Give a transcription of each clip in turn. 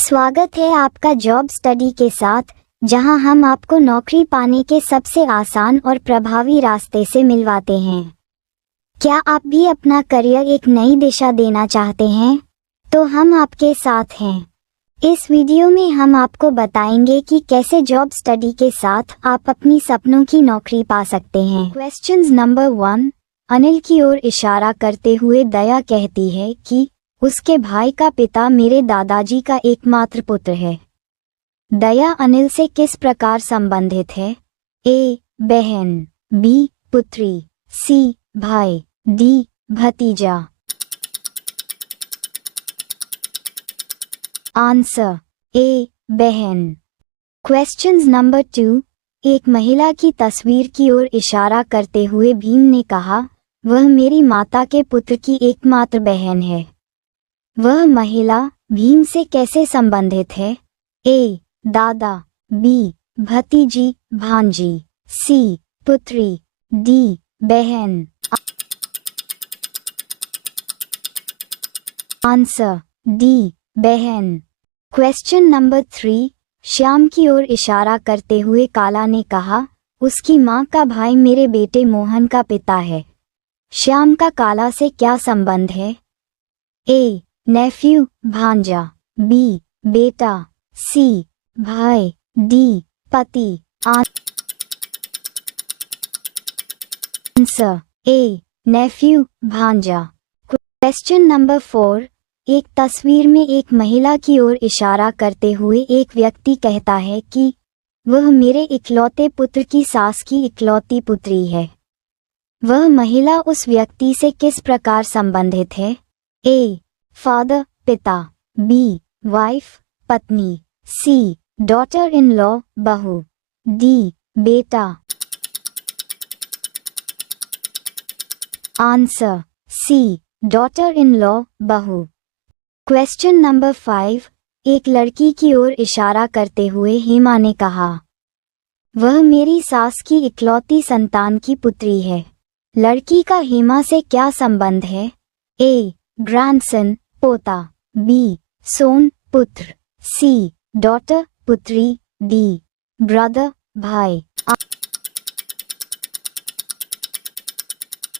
स्वागत है आपका जॉब स्टडी के साथ, जहां हम आपको नौकरी पाने के सबसे आसान और प्रभावी रास्ते से मिलवाते हैं। क्या आप भी अपना करियर एक नई दिशा देना चाहते हैं? तो हम आपके साथ हैं। इस वीडियो में हम आपको बताएंगे कि कैसे जॉब स्टडी के साथ आप अपनी सपनों की नौकरी पा सकते हैं। Questions number 1। अनिल की ओर इशारा करते हुए दया कहती है कि उसके भाई का पिता मेरे दादाजी का एकमात्र पुत्र है। दया अनिल से किस प्रकार संबंधित है? ए. बहन, बी. पुत्री, सी. भाई, डी. भतीजा। Answer A. बहन। Questions number 2। एक महिला की तस्वीर की ओर इशारा करते हुए भीम ने कहा, वह मेरी माता के पुत्र की एकमात्र बहन है। वह महिला भीम से कैसे संबंधित है? ए. दादा, बी. भतीजी भांजी, सी. पुत्री, डी. बहन। Answer D. बहन। Question number 3। श्याम की ओर इशारा करते हुए काला ने कहा, उसकी माँ का भाई मेरे बेटे मोहन का पिता है। श्याम का काला से क्या संबंध है? ए. नेफ्यू भांजा, बी. बेटा, सी. भाई, डी. पति। Answer A. नेफ्यू भांजा। Question number 4। एक तस्वीर में एक महिला की ओर इशारा करते हुए एक व्यक्ति कहता है कि वह मेरे इकलौते पुत्र की सास की इकलौती पुत्री है। वह महिला उस व्यक्ति से किस प्रकार संबंधित है? ए. फादर पिता, बी. वाइफ पत्नी, सी. डॉटर इन लॉ बहू, डी. बेटा। Answer C. Daughter in law बहू। Question number 5। एक लड़की की ओर इशारा करते हुए हेमा ने कहा, वह मेरी सास की इकलौती संतान की पुत्री है। लड़की का हेमा से क्या संबंध है? ए. ग्रैंडसन पोता, बी. सोन पुत्र, सी. डॉटर पुत्री, डी. ब्रदर भाई।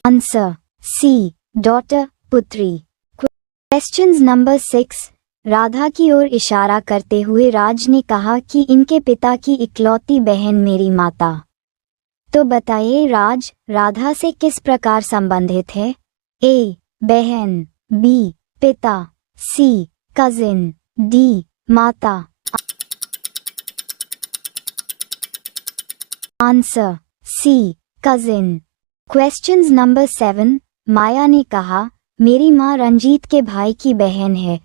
Answer C. डॉटर पुत्री। Questions number 6। राधा की ओर इशारा करते हुए राज ने कहा कि इनके पिता की इकलौती बहन मेरी माता। तो बताइए राज राधा से किस प्रकार संबंधित है? ए. बहन, बी. पिता, सी. Cousin, D. माता। Answer C. Cousin. Questions number 7। Maya ने कहा, मेरी माँ रंजीत के भाई की बहन है।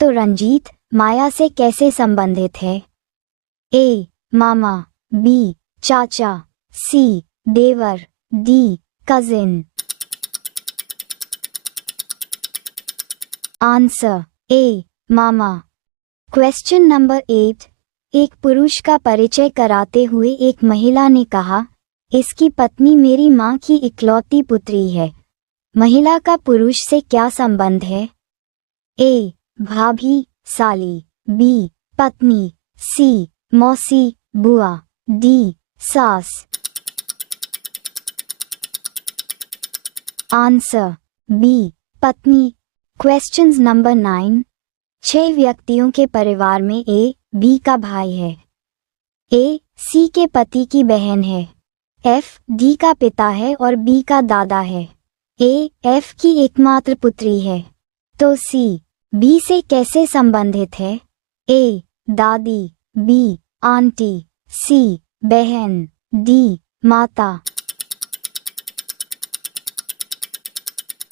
तो रंजीत माया से कैसे संबंधित है? ए. मामा, बी. चाचा, सी. देवर, डी. कजिन। Answer A. मामा। Question number 8। एक पुरुष का परिचय कराते हुए एक महिला ने कहा, इसकी पत्नी मेरी माँ की इकलौती पुत्री है। महिला का पुरुष से क्या संबंध है? ए. भाभी साली, बी. पत्नी, सी. मौसी बुआ, डी. सास। Answer B. पत्नी। Questions number 9। 6 व्यक्तियों के परिवार में ए. बी का भाई है, ए. सी के पति की बहन है, एफ. डी का पिता है और बी का दादा है, ए. एफ की एकमात्र पुत्री है। तो सी. बी से कैसे संबंधित है? ए. दादी, बी. आंटी, सी. बहन, डी. माता।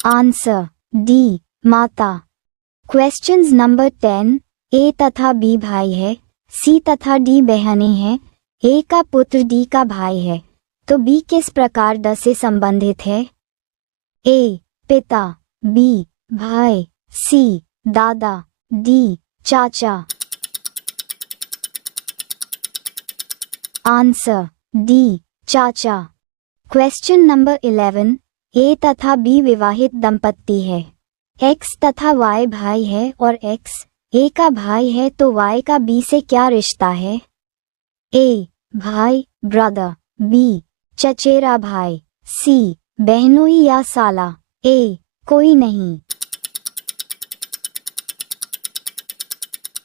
Answer D. माता। Questions number 10। ए तथा बी भाई है, सी तथा डी बहनें हैं, ए का पुत्र डी का भाई है। तो बी किस प्रकार ड से संबंधित है? ए. पिता, बी. भाई, सी. दादा, डी. चाचा। Answer D. चाचा। Question number 11। ए तथा बी विवाहित दंपत्ति है, एक्स तथा वाई भाई है और एक्स ए का भाई है तो वाई का बी से क्या रिश्ता है? ए भाई ब्रदर, बी चचेरा भाई, सी बहनोई या साला, ए कोई नहीं।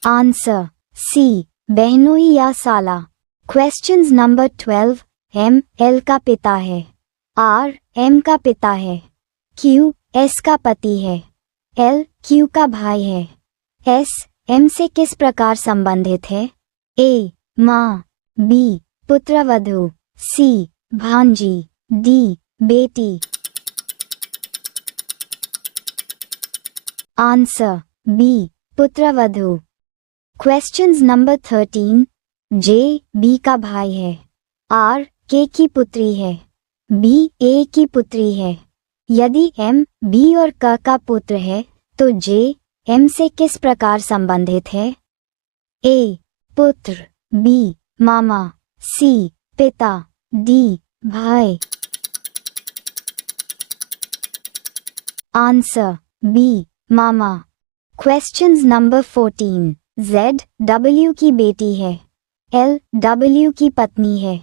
आंसर सी बहनोई या साला। Questions number 12। एम एल का पिता है, आर एम का पिता है, क्यू एस का पति है, एल क्यू का भाई है, एस एम से किस प्रकार संबंधित है? ए माँ, बी पुत्रवधू, सी भांजी, डी बेटी। आंसर बी पुत्रवधू। Questions number 13। जे बी का भाई है, आर के की पुत्री है, बी ए की पुत्री है। यदि एम बी और क का पुत्र है तो जे एम से किस प्रकार संबंधित है? ए पुत्र, बी मामा, सी पिता, डी भाई। आंसर बी मामा। Questions number 14। जेड डब्ल्यू की बेटी है, एल डब्ल्यू की पत्नी है,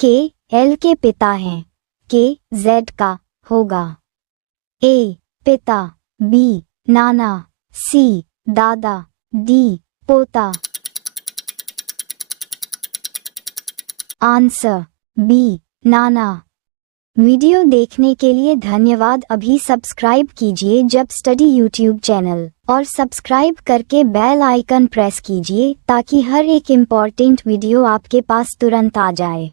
के एल के पिता हैं, के जेड का होगा। ए पिता, बी नाना, सी दादा, डी पोता। आंसर बी नाना। वीडियो देखने के लिए धन्यवाद। अभी सब्सक्राइब कीजिए जब स्टडी यूट्यूब चैनल और सब्सक्राइब करके बेल आइकन प्रेस कीजिए ताकि हर एक इम्पॉर्टेंट वीडियो आपके पास तुरंत आ जाए।